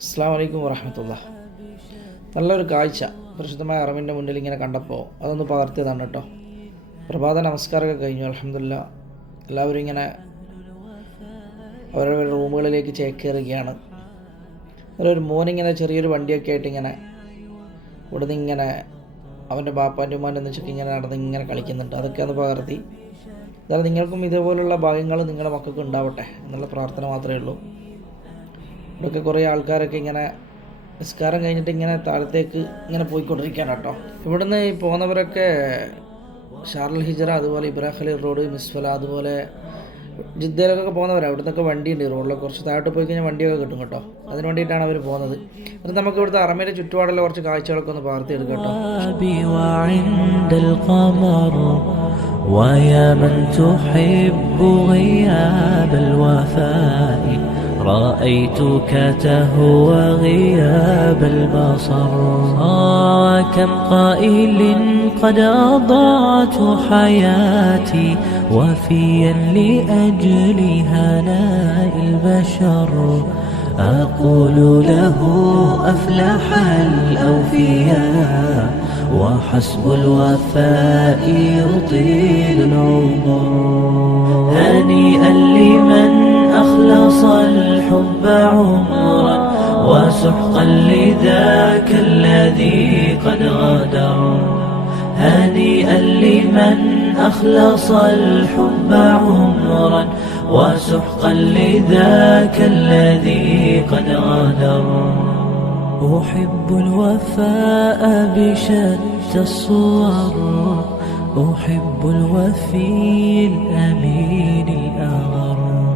അസ്സാം വലൈക്കും നല്ലൊരു കാഴ്ച പരിശുദ്ധമായ അറിവിന്റെ മുന്നിൽ ഇങ്ങനെ കണ്ടപ്പോൾ അതൊന്ന് പകർത്തിയതാണ് കേട്ടോ. പ്രഭാത നമസ്കാരമൊക്കെ കഴിഞ്ഞു അലഹമില്ല എല്ലാവരും ഇങ്ങനെ അവരവരുടെ റൂമുകളിലേക്ക് ചേക്കേറുകയാണ്. ഒരു മോനിങ്ങനെ ചെറിയൊരു വണ്ടിയൊക്കെ ആയിട്ട് ഇങ്ങനെ ഇവിടുന്ന് ഇങ്ങനെ അവന്റെ ബാപ്പാന്റെ ഉമ്മാന്റെ ഒന്നിച്ചൊക്കെ ഇങ്ങനെ നടന്ന് ഇങ്ങനെ കളിക്കുന്നുണ്ട്. അതൊക്കെ ഒന്ന് പകർത്തി. അതായത് നിങ്ങൾക്കും ഇതേപോലുള്ള ഭാഗ്യങ്ങൾ നിങ്ങളുടെ മക്കൾക്ക് ഉണ്ടാവട്ടെ എന്നുള്ള പ്രാർത്ഥന മാത്രമേ ഉള്ളൂ. ഇവിടെയൊക്കെ കുറേ ആൾക്കാരൊക്കെ ഇങ്ങനെ നിസ്കാരം കഴിഞ്ഞിട്ട് ഇങ്ങനെ താഴത്തേക്ക് ഇങ്ങനെ പോയിക്കൊണ്ടിരിക്കുകയാണ് കേട്ടോ. ഇവിടുന്ന് ഈ പോകുന്നവരൊക്കെ ഷാർൽ ഹിജറ അതുപോലെ ഇബ്രാഹിം ഖലീൽ റോഡ് മിസ്ഫല അതുപോലെ ജിദ്ദയിലൊക്കെ പോകുന്നവരാണ് ഇവിടുന്നൊക്കെ വണ്ടിയുണ്ട് റോഡിൽ കുറച്ച് താഴോട്ട് പോയി കഴിഞ്ഞാൽ വണ്ടിയൊക്കെ കിട്ടും കേട്ടോ. അതിന് വേണ്ടിയിട്ടാണ് അവർ പോകുന്നത്. അത് നമുക്ക് ഇവിടുത്തെ അറമയുടെ ചുറ്റുപാടുള്ള കുറച്ച് കാഴ്ചകളൊക്കെ ഒന്ന് പാർത്തി കേട്ടോ. رأيتك تهوى غياب البصر. آه كم قائل قد أضعت حياتي وفيا لأجل هناء البشر. أقول له أفلح الأوفياء وحسب الوفاء يطيل العمر. هنيئا لمن أخلص الحب عمرا وسحقا لذاك الذي قد غدر هنيئا لمن أخلص الحب عمرا وسحقا لذاك الذي قد غدر أحب الوفاء بشتى الصور أحب الوفي الأمين الأغر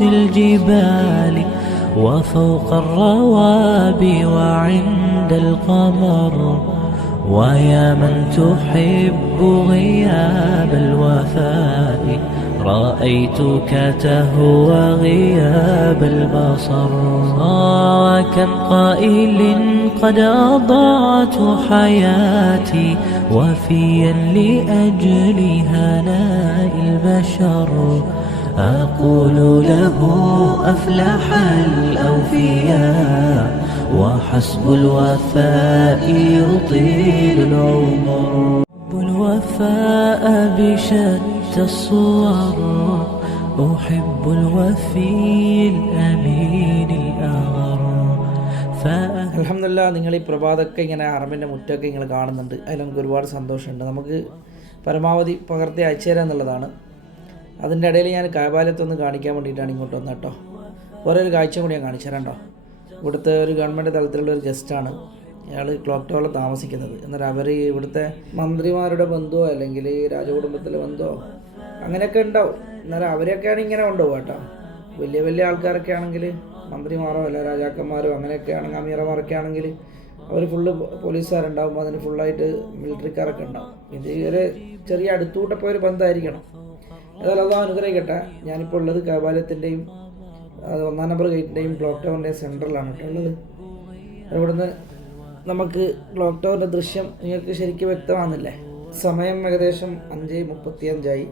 الجبال وفوق الروابي وعند القمر. ويا من تحب غياب الوفاء رأيتك تهوى غياب البصر. آه كم قائل قد أضعت حياتي وفيا لأجل هناء البشر. أقول له أفلح الأوفياء وحسب الوفاء يطيل العمر الوفاء بشتى الصور أحب الوفي الأمين الأغر فأهل അലഹമില്ല നിങ്ങൾ ഈ പ്രഭാതമൊക്കെ ഇങ്ങനെ അറമിൻ്റെ മുറ്റമൊക്കെ ഇങ്ങനെ കാണുന്നുണ്ട് അതിൽ നമുക്ക് ഒരുപാട് സന്തോഷമുണ്ട് നമുക്ക് പരമാവധി പകർത്തി അയച്ചു തരാം എന്നുള്ളതാണ് അതിന്റെ ഇടയിൽ ഞാൻ കാബാലത്തൊന്ന് കാണിക്കാൻ വേണ്ടിയിട്ടാണ് ഇങ്ങോട്ട് വന്നത് കേട്ടോ. ഓരോ ഒരു കാഴ്ച കൂടി ഞാൻ കാണിച്ചു കേട്ടോ. ഇവിടുത്തെ ഒരു ഗവൺമെന്റ് തലത്തിലുള്ള ഒരു ഗസ്റ്റാണ് അയാൾ ക്ലോക്ക് ടവറിൽ താമസിക്കുന്നത്. എന്നാൽ അവർ ഇവിടുത്തെ മന്ത്രിമാരുടെ ബന്ധുവോ അല്ലെങ്കിൽ രാജകുടുംബത്തിലെ ബന്ധുവോ അങ്ങനെയൊക്കെ ഉണ്ടാവും. എന്നാലും അവരെയൊക്കെയാണ് ഇങ്ങനെ കൊണ്ടുപോകുക കേട്ടോ. വലിയ വലിയ ആൾക്കാരൊക്കെ ആണെങ്കിൽ മന്ത്രിമാരോ അല്ല രാജാക്കന്മാരോ അങ്ങനെയൊക്കെ ആണെങ്കിൽ അമീറമാരൊക്കെ ആണെങ്കിൽ അവർ ഫുള്ള് പോലീസുകാരുണ്ടാകുമ്പോൾ അതിന് ഫുള്ളായിട്ട് മിലിറ്ററിക്കാരൊക്കെ ഉണ്ടാവും. ഇത് ഒരു ചെറിയ അടുത്തൂട്ടപ്പോൾ ഒരു ബന്ധമായിരിക്കണം. ഏതായാലും അതാ അനുഗ്രഹിക്കട്ടെ. ഞാനിപ്പോൾ ഉള്ളത് കപാലത്തിന്റെയും അത് ഒന്നാം നമ്പർ ഗേറ്റിന്റെയും ക്ലോക്ക് ടവറിന്റെയും സെന്ററിലാണ് കേട്ടോ ഉള്ളത്. ഇവിടുന്ന് നമുക്ക് ക്ലോക്ക് ടവറിന്റെ ദൃശ്യം നിങ്ങൾക്ക് ശരിക്കും വ്യക്തമാകുന്നില്ലേ സമയം ഏകദേശം അഞ്ച് മുപ്പത്തി അഞ്ചായി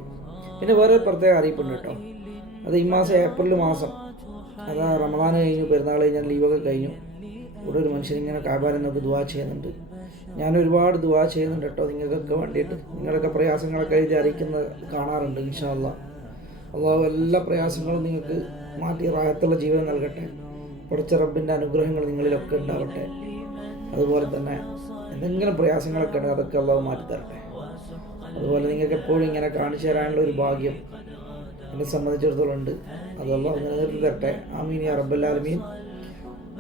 പിന്നെ വേറെ പ്രത്യേക അറിയിപ്പുണ്ട് കേട്ടോ. അത് ഈ മാസം ഏപ്രിൽ മാസം. അതാ റമദാൻ കഴിഞ്ഞു പെരുന്നാൾ കഴിഞ്ഞാൽ ലീവൊക്കെ കഴിഞ്ഞു. ഇവിടെ ഒരു മനുഷ്യൻ ഇങ്ങനെ കാബാലം നമുക്ക് ദുവാ ചെയ്യുന്നുണ്ട്. ഞാൻ ഒരുപാട് ദുവാ ചെയ്യുന്നുണ്ട് കേട്ടോ നിങ്ങൾക്കൊക്കെ വേണ്ടിയിട്ട്. നിങ്ങളൊക്കെ പ്രയാസങ്ങളൊക്കെ അറിയിക്കുന്നത് കാണാറുണ്ട് ഇൻഷാല്ല അള്ളാഹു എല്ലാ പ്രയാസങ്ങളും നിങ്ങൾക്ക് മാറ്റി റായത്തുള്ള ജീവൻ നൽകട്ടെ. കുറച്ച് റബ്ബിന്റെ അനുഗ്രഹങ്ങൾ നിങ്ങളിലൊക്കെ ഉണ്ടാവട്ടെ. അതുപോലെ തന്നെ എന്തെങ്കിലും പ്രയാസങ്ങളൊക്കെ ഉണ്ടെങ്കിൽ അതൊക്കെ അള്ളാഹു മാറ്റി തരട്ടെ അതുപോലെ നിങ്ങൾക്ക് എപ്പോഴും ഇങ്ങനെ കാണിച്ചു തരാനുള്ള ഒരു ഭാഗ്യം എന്നെ സംബന്ധിച്ചിടത്തോളം ഉണ്ട്. അത് അള്ളാഹു നിലനിർത്തി തരട്ടെ. ആമീൻ റബ്ബല്ലാലമീൻ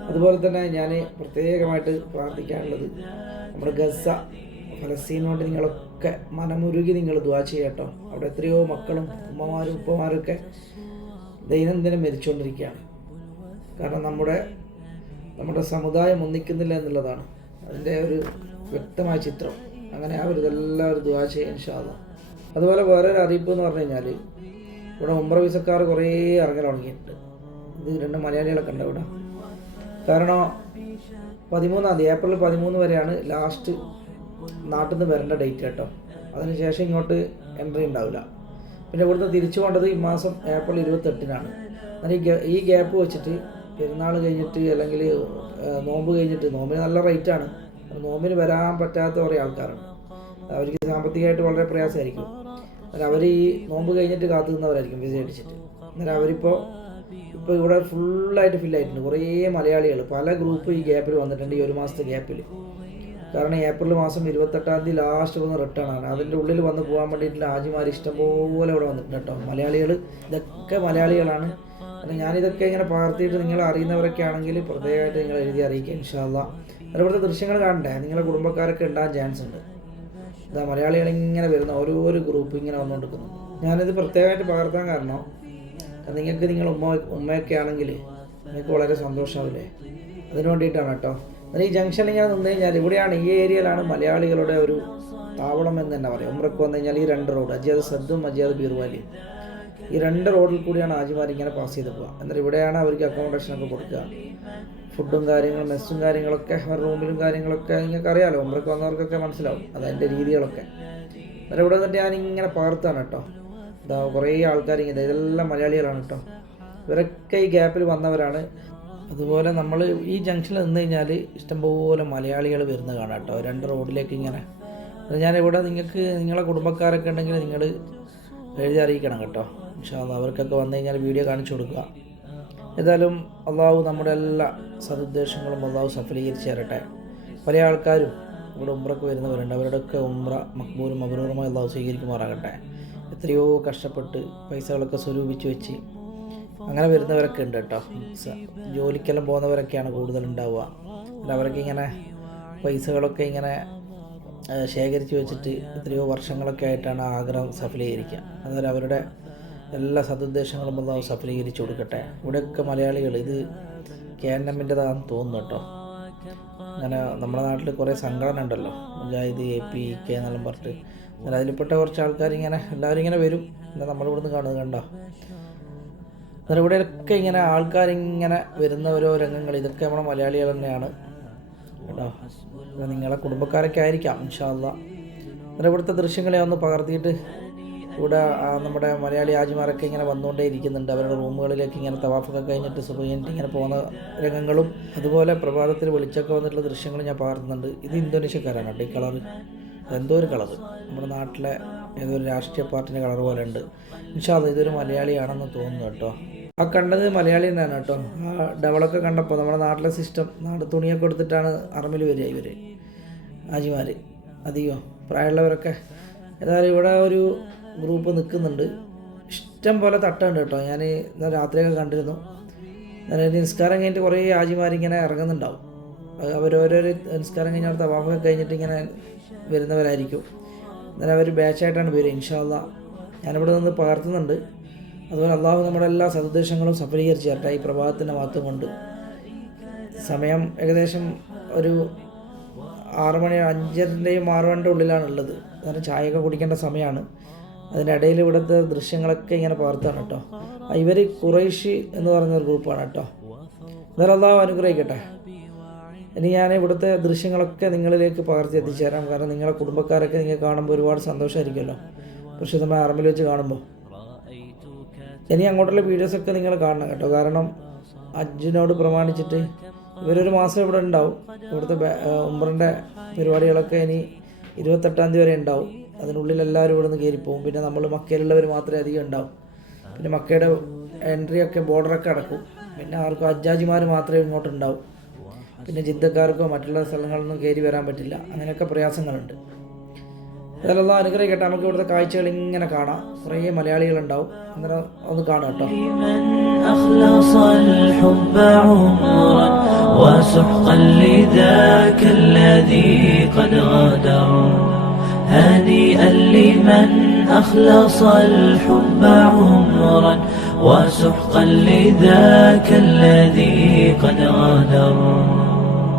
അതുപോലെ തന്നെ ഞാൻ പ്രത്യേകമായിട്ട് പ്രാർത്ഥിക്കാനുള്ളത് നമ്മുടെ ഗസ ഫലസ്തീനോട് നിങ്ങളൊക്കെ മനമുരുകി നിങ്ങൾ ദ്വാ ചെയ്യട്ടോ. അവിടെ എത്രയോ മക്കളും ഉമ്മമാരും ഉപ്പമാരൊക്കെ ദൈനംദിനം മരിച്ചുകൊണ്ടിരിക്കുകയാണ്. കാരണം നമ്മുടെ നമ്മുടെ സമുദായം ഒന്നിക്കുന്നില്ല എന്നുള്ളതാണ് അതിന്റെ ഒരു വ്യക്തമായ ചിത്രം. അങ്ങനെ ആ ഒരു ഇതെല്ലാവരും ദ്വാ ചെയ്യാൻ ഇൻഷാല്ല അതുപോലെ വേറൊരു അറിയിപ്പ് എന്ന് പറഞ്ഞു കഴിഞ്ഞാൽ ഇവിടെ ഉംറ വിസക്കാർ കുറേ ഇറങ്ങി തുടങ്ങിയിട്ടുണ്ട്. ഇത് രണ്ട് മലയാളികളൊക്കെ ഉണ്ട് ഇവിടെ കാരണം പതിമൂന്നാം തീയതി ഏപ്രിൽ പതിമൂന്ന് വരെയാണ് ലാസ്റ്റ് നാട്ടിൽ നിന്ന് വരേണ്ട ഡേറ്റ് കേട്ടോ. അതിനുശേഷം ഇങ്ങോട്ട് എൻട്രി ഉണ്ടാവില്ല. പിന്നെ ഇവിടുന്ന് തിരിച്ചു പോകേണ്ടത് ഈ മാസം ഏപ്രിൽ ഇരുപത്തെട്ടിനാണ്. എന്നാൽ ഈ ഗ്യാപ്പ് വെച്ചിട്ട് പെരുന്നാൾ കഴിഞ്ഞിട്ട് അല്ലെങ്കിൽ നോമ്പ് കഴിഞ്ഞിട്ട് നോമ്പിന് നല്ല റേറ്റാണ് നോമ്പിന് വരാൻ പറ്റാത്ത കുറേ ആൾക്കാരുണ്ട്. അവർക്ക് സാമ്പത്തികമായിട്ട് വളരെ പ്രയാസമായിരിക്കും. അന്നേരം അവർ ഈ നോമ്പ് കഴിഞ്ഞിട്ട് കാത്തു നിന്നവരായിരിക്കും വിസ അടിച്ചിട്ട്. അന്നേരം അവരിപ്പോൾ ഇപ്പോൾ ഇവിടെ ഫുള്ളായിട്ട് ഫില്ലായിട്ടുണ്ട് കുറേ മലയാളികൾ പല ഗ്രൂപ്പ് ഈ ഗ്യാപ്പിൽ വന്നിട്ടുണ്ട് ഈ ഒരു മാസത്തെ ഗ്യാപ്പിൽ കാരണം ഏപ്രിൽ മാസം ഇരുപത്തെട്ടാം തീയതി ലാസ്റ്റ് വന്ന് റിട്ടേൺ ആണ്. അതിന്റെ ഉള്ളിൽ വന്ന് പോകാൻ വേണ്ടിയിട്ടുള്ള ആജിമാർ ഇഷ്ടംപോലെ ഇവിടെ വന്നിട്ടുണ്ട് കേട്ടോ. മലയാളികൾ ഇതൊക്കെ മലയാളികളാണ്. കാരണം ഞാനിതൊക്കെ ഇങ്ങനെ പകർത്തിയിട്ട് നിങ്ങൾ അറിയുന്നവരൊക്കെ ആണെങ്കിൽ പ്രത്യേകമായിട്ട് നിങ്ങൾ എഴുതി അറിയിക്കുക ഇൻഷാല്ല അതുപോലത്തെ ദൃശ്യങ്ങൾ കാണണ്ടേ? നിങ്ങളുടെ കുടുംബക്കാരൊക്കെ ഉണ്ടാകാൻ ചാൻസ് ഉണ്ട്. ഇതാ മലയാളികൾ ഇങ്ങനെ വരുന്ന ഓരോരോ ഗ്രൂപ്പ് ഇങ്ങനെ വന്നുകൊണ്ടിരിക്കുന്നു. ഞാനിത് പ്രത്യേകമായിട്ട് പകർത്താൻ കാരണം നിങ്ങൾക്ക് നിങ്ങൾ ഉമ്മ ഉമ്മയൊക്കെ ആണെങ്കിൽ നിങ്ങൾക്ക് വളരെ സന്തോഷമാവില്ലേ അതിന് വേണ്ടിയിട്ടാണ് കേട്ടോ. എന്നാൽ ഈ ജംഗ്ഷനിൽ ഞാൻ നിന്ന് കഴിഞ്ഞാൽ ഇവിടെയാണ് ഈ ഏരിയയിലാണ് മലയാളികളുടെ ഒരു താവളം എന്ന് തന്നെ പറയാം. ഉമ്രക്ക് വന്നു കഴിഞ്ഞാൽ ഈ രണ്ട് റോഡ് അജിയാദ് സദ്ദും അജിയാദ് ബീർവാലിയും. ഈ രണ്ട് റോഡിൽ കൂടിയാണ് ആജിമാർ ഇങ്ങനെ പാസ് ചെയ്ത് പോവുക. എന്നാൽ ഇവിടെയാണ് അവർക്ക് അക്കോമഡേഷനൊക്കെ കൊടുക്കുക. ഫുഡും കാര്യങ്ങളും മെസ്സും കാര്യങ്ങളൊക്കെ അവരുടെ റൂമിലും കാര്യങ്ങളൊക്കെ നിങ്ങൾക്ക് അറിയാമല്ലോ ഉമ്രക്ക് വന്നവർക്കൊക്കെ മനസ്സിലാവും. അതതിന്റെ രീതികളൊക്കെ. എന്നാൽ ഇവിടെ വന്നിട്ട് ഞാനിങ്ങനെ പകർത്താണ് കേട്ടോ. ഇതാ കുറേ ആൾക്കാർ ഇങ്ങനെ ഇതെല്ലാം മലയാളികളാണ് കേട്ടോ. ഇവരൊക്കെ ഈ ഗ്യാപ്പിൽ വന്നവരാണ്. അതുപോലെ നമ്മൾ ഈ ജംഗ്ഷനിൽ നിന്ന് കഴിഞ്ഞാൽ ഇഷ്ടംപോലെ മലയാളികൾ വരുന്ന കാണാം കേട്ടോ രണ്ട് റോഡിലേക്ക് ഇങ്ങനെ. അത് ഞാനിവിടെ നിങ്ങൾക്ക് നിങ്ങളെ കുടുംബക്കാരൊക്കെ ഉണ്ടെങ്കിൽ നിങ്ങൾ എഴുതി അറിയിക്കണം കേട്ടോ. പക്ഷേ അവർക്കൊക്കെ വന്നു കഴിഞ്ഞാൽ വീഡിയോ കാണിച്ചു കൊടുക്കുക. ഏതായാലും അള്ളാഹു നമ്മുടെ എല്ലാ സതുദ്ദേശങ്ങളും അള്ളാഹു സഫലീകരിച്ച് തരട്ടെ. പല ആൾക്കാരും ഇവിടെ ഉമ്രക്ക് വരുന്നവരുണ്ട് അവരുടെയൊക്കെ ഉമ്ര മക്ബൂലും മബറൂറുമായി അള്ളാഹു സ്വീകരിക്കുമാറാകട്ടെ. എത്രയോ കഷ്ടപ്പെട്ട് പൈസകളൊക്കെ സ്വരൂപിച്ച് വെച്ച് അങ്ങനെ വരുന്നവരൊക്കെ ഉണ്ട് കേട്ടോ. ജോലിക്കെല്ലാം പോകുന്നവരൊക്കെയാണ് കൂടുതൽ ഉണ്ടാവുക അവരൊക്കെ ഇങ്ങനെ പൈസകളൊക്കെ ഇങ്ങനെ ശേഖരിച്ച് വെച്ചിട്ട് എത്രയോ വർഷങ്ങളൊക്കെ ആയിട്ടാണ് ആഗ്രഹം സഫലീകരിക്കുക. അതുപോലെ അവരുടെ എല്ലാ സതുദ്ദേശങ്ങളും അള്ളാഹു സഫലീകരിച്ച് കൊടുക്കട്ടെ. ഇവിടെയൊക്കെ മലയാളികൾ ഇത് കെ എൻ എമ്മിന്റെതാണെന്ന് തോന്നുന്നു കേട്ടോ. അങ്ങനെ നമ്മുടെ നാട്ടിൽ കുറേ സംഘടന ഉണ്ടല്ലോ മുജാഹിദ് എ പി കെ എന്നെല്ലാം പറഞ്ഞിട്ട് എന്നാൽ അതിൽപ്പെട്ട കുറച്ച് ആൾക്കാർ ഇങ്ങനെ എല്ലാവരും ഇങ്ങനെ വരും. എന്നാൽ നമ്മളിവിടുന്ന് കാണുക കണ്ടോ? എന്നാൽ ഇവിടെയൊക്കെ ഇങ്ങനെ ആൾക്കാരിങ്ങനെ വരുന്ന ഓരോ രംഗങ്ങൾ. ഇതൊക്കെ നമ്മുടെ മലയാളികൾ തന്നെയാണ്. കേട്ടോ നിങ്ങളെ കുടുംബക്കാരൊക്കെ ആയിരിക്കാം ഇൻഷാല്ല എന്നാൽ ഇവിടുത്തെ ദൃശ്യങ്ങളെ ഒന്ന് പകർത്തിയിട്ട് ഇവിടെ നമ്മുടെ മലയാളി ആജിമാരൊക്കെ ഇങ്ങനെ വന്നുകൊണ്ടേ ഇരിക്കുന്നുണ്ട്. അവരുടെ റൂമുകളിലേക്ക് ഇങ്ങനെ തവാഫൊക്കെ കഴിഞ്ഞിട്ട് കഴിഞ്ഞിട്ട് ഇങ്ങനെ പോകുന്ന രംഗങ്ങളും അതുപോലെ പ്രഭാതത്തിൽ വെളിച്ചൊക്കെ വന്നിട്ടുള്ള ദൃശ്യങ്ങൾ ഞാൻ പകർത്തുന്നുണ്ട്. ഇത് ഇന്തോനേഷ്യക്കാരാണ് ഈ കളറ്. എന്തോ ഒരു കളറ്. നമ്മുടെ നാട്ടിലെ ഏതോ ഒരു രാഷ്ട്രീയ പാർട്ടിന്റെ കളർ പോലെ ഉണ്ട് ഇൻഷാല്ല ഇതൊരു മലയാളിയാണെന്ന് തോന്നുന്നു കേട്ടോ. ആ കണ്ടത് മലയാളി തന്നെയാണ് കേട്ടോ. ആ ഡെവലപ്പ് കണ്ടപ്പോൾ നമ്മുടെ നാട്ടിലെ സിസ്റ്റം നാട് തുണിയൊക്കെ എടുത്തിട്ടാണ് അറമിൽ വരിക ഇവർ ആജിമാർ അധികം? പ്രായമുള്ളവരൊക്കെ. ഏതായാലും ഇവിടെ ഒരു ഗ്രൂപ്പ് നിൽക്കുന്നുണ്ട്. ഇഷ്ടം പോലെ തട്ടുണ്ട് കേട്ടോ. ഞാൻ ഇന്നലെ രാത്രിയൊക്കെ കണ്ടിരുന്നു. നിസ്കാരം കഴിഞ്ഞിട്ട് കുറേ ആജിമാരിങ്ങനെ ഇറങ്ങുന്നുണ്ടാവും. അവരോരോ നിസ്കാരം കഴിഞ്ഞ അവിടുത്തെ തവാഫൊക്കെ കഴിഞ്ഞിട്ട് ഇങ്ങനെ വരുന്നവരായിരിക്കും. അന്നേരം അവർ ബാച്ചായിട്ടാണ് വരിക ഇൻഷാല്ല ഞാനിവിടെ നിന്ന് പകർത്തുന്നുണ്ട് അതുപോലെ അള്ളാഹു നമ്മുടെ എല്ലാ സന്ദേശങ്ങളും സഫലീകരിച്ച് തരട്ടെ ഈ പ്രഭാതത്തിന്റെ മാത്രം കൊണ്ട് സമയം ഏകദേശം ഒരു ആറ് മണി അഞ്ചരന്റെയും ആറ് മണിന്റെ ഉള്ളിലാണ് ഉള്ളത് കാരണം ചായയൊക്കെ കുടിക്കേണ്ട സമയമാണ്. അതിന്റെ ഇടയിൽ ഇവിടുത്തെ ദൃശ്യങ്ങളൊക്കെ ഇങ്ങനെ പകർത്താണ് കേട്ടോ. ഇവർ കുറേഷി എന്ന് പറഞ്ഞ ഒരു ഗ്രൂപ്പാണ് കേട്ടോ. എന്നാലും അള്ളാഹു അനുഗ്രഹിക്കട്ടെ. ഇനി ഞാൻ ഇവിടുത്തെ ദൃശ്യങ്ങളൊക്കെ നിങ്ങളിലേക്ക് പകർത്തി എത്തിച്ചേരാം. കാരണം നിങ്ങളുടെ കുടുംബക്കാരൊക്കെ നിങ്ങൾ കാണുമ്പോൾ ഒരുപാട് സന്തോഷമായിരിക്കുമല്ലോ പ്രസിദ്ധമായ ആർമിൽ വെച്ച് കാണുമ്പോൾ. ഇനി അങ്ങോട്ടുള്ള വീഡിയോസൊക്കെ നിങ്ങൾ കാണണം കേട്ടോ. കാരണം അജ്ജിനോട് പ്രമാണിച്ചിട്ട് ഇവരൊരു മാസം ഇവിടെ ഉണ്ടാവും. ഇവിടുത്തെ ഉമ്പറിന്റെ പരിപാടികളൊക്കെ ഇനി ഇരുപത്തെട്ടാം തീയതി വരെ ഉണ്ടാവും. അതിനുള്ളിൽ എല്ലാവരും ഇവിടെ നിന്ന് കയറിപ്പോവും. പിന്നെ നമ്മൾ മക്കയിലുള്ളവർ മാത്രമേ അധികം ഉണ്ടാവും. പിന്നെ മക്കയുടെ എൻട്രി ഒക്കെ ബോർഡറൊക്കെ അടക്കും. പിന്നെ ആർക്കും അജ്ജാജിമാർ മാത്രമേ ഇങ്ങോട്ട് ഉണ്ടാവും പിന്നെ ജിദ്ദക്കാർക്കോ മറ്റുള്ള സ്ഥലങ്ങളിൽ നിന്നും കയറി വരാൻ പറ്റില്ല അങ്ങനെയൊക്കെ പ്രയാസങ്ങളുണ്ട് അതെല്ലാം അനുഗ്രഹിക്കട്ടെ നമുക്ക് ഇവിടുത്തെ കാഴ്ചകൾ ഇങ്ങനെ കാണാം കുറേ മലയാളികളുണ്ടാവും അന്നേരം ഒന്ന് കാണാം കേട്ടോ من أخلص الحب عمرا وسحقا لذاك الذي قد غادر هنيئا لمن أخلص الحب عمرا وسحقا لذاك الذي قد غادر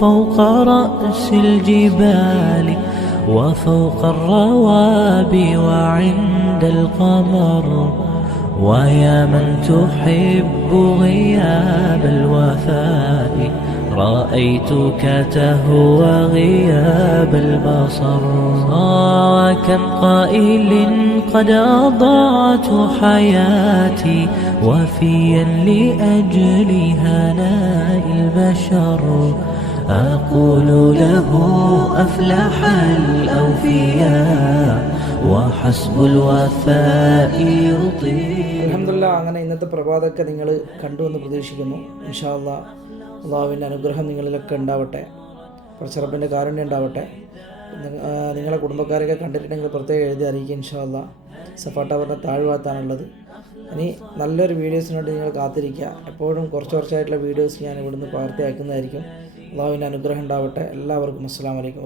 فوق رأس الجبال وفوق الروابي وعند القمر. ويا من تحب غياب الوفاء رأيتك تهوى غياب البصر. آه كم قائل قد أضعت حياتي وفيا لأجل هناء البشر. أقول له أفلح الأوفياء وحسب الوفاء يطير അലഹമില്ല അങ്ങനെ ഇന്നത്തെ പ്രഭാതമൊക്കെ നിങ്ങൾ കണ്ടു എന്ന് പ്രതീക്ഷിക്കുന്നു ഇൻഷാല്ല അള്ളാഹുവിൻ്റെ അനുഗ്രഹം നിങ്ങളിലൊക്കെ ഉണ്ടാവട്ടെ പ്രച്ചറപ്പിൻ്റെ കാരുണ്യം ഉണ്ടാവട്ടെ നി- ആ, നിങ്ങളെ കുടുംബക്കാരൊക്കെ കണ്ടിട്ടുണ്ടെങ്കിൽ പ്രത്യേകം എഴുതി അറിയിക്കുക ഇൻഷാല്ല സഫാട്ടവറിൻ്റെ താഴ്ഭാഗത്താണുള്ളത് ഇനി നല്ലൊരു വീഡിയോസിന് വേണ്ടി നിങ്ങൾ കാത്തിരിക്കുക എപ്പോഴും കുറച്ച് കുറച്ചായിട്ടുള്ള വീഡിയോസ് ഞാൻ ഇവിടുന്ന് പകർത്തി അയക്കുന്നതായിരിക്കും അള്ളാഹുവിന്റെ അനുഗ്രഹം ഉണ്ടാവട്ടെ. എല്ലാവർക്കും അസ്സാം വലൈക്കും